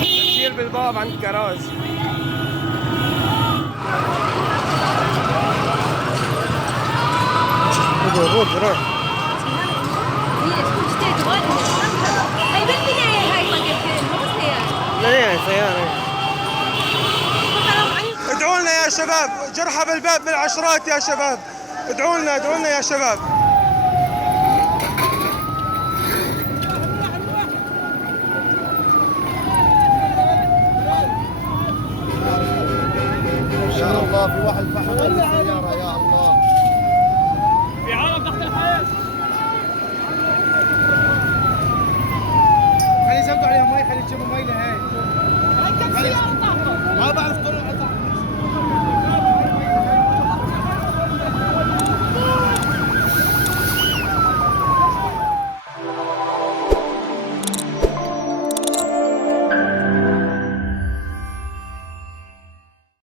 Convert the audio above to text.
تبشير بالباب عند كراز. روح روح. لا يعني سيارة. ادعوا لنا يا شباب، جرحى بالباب بالعشرات يا شباب، ادعوا لنا ادعوا لنا يا شباب.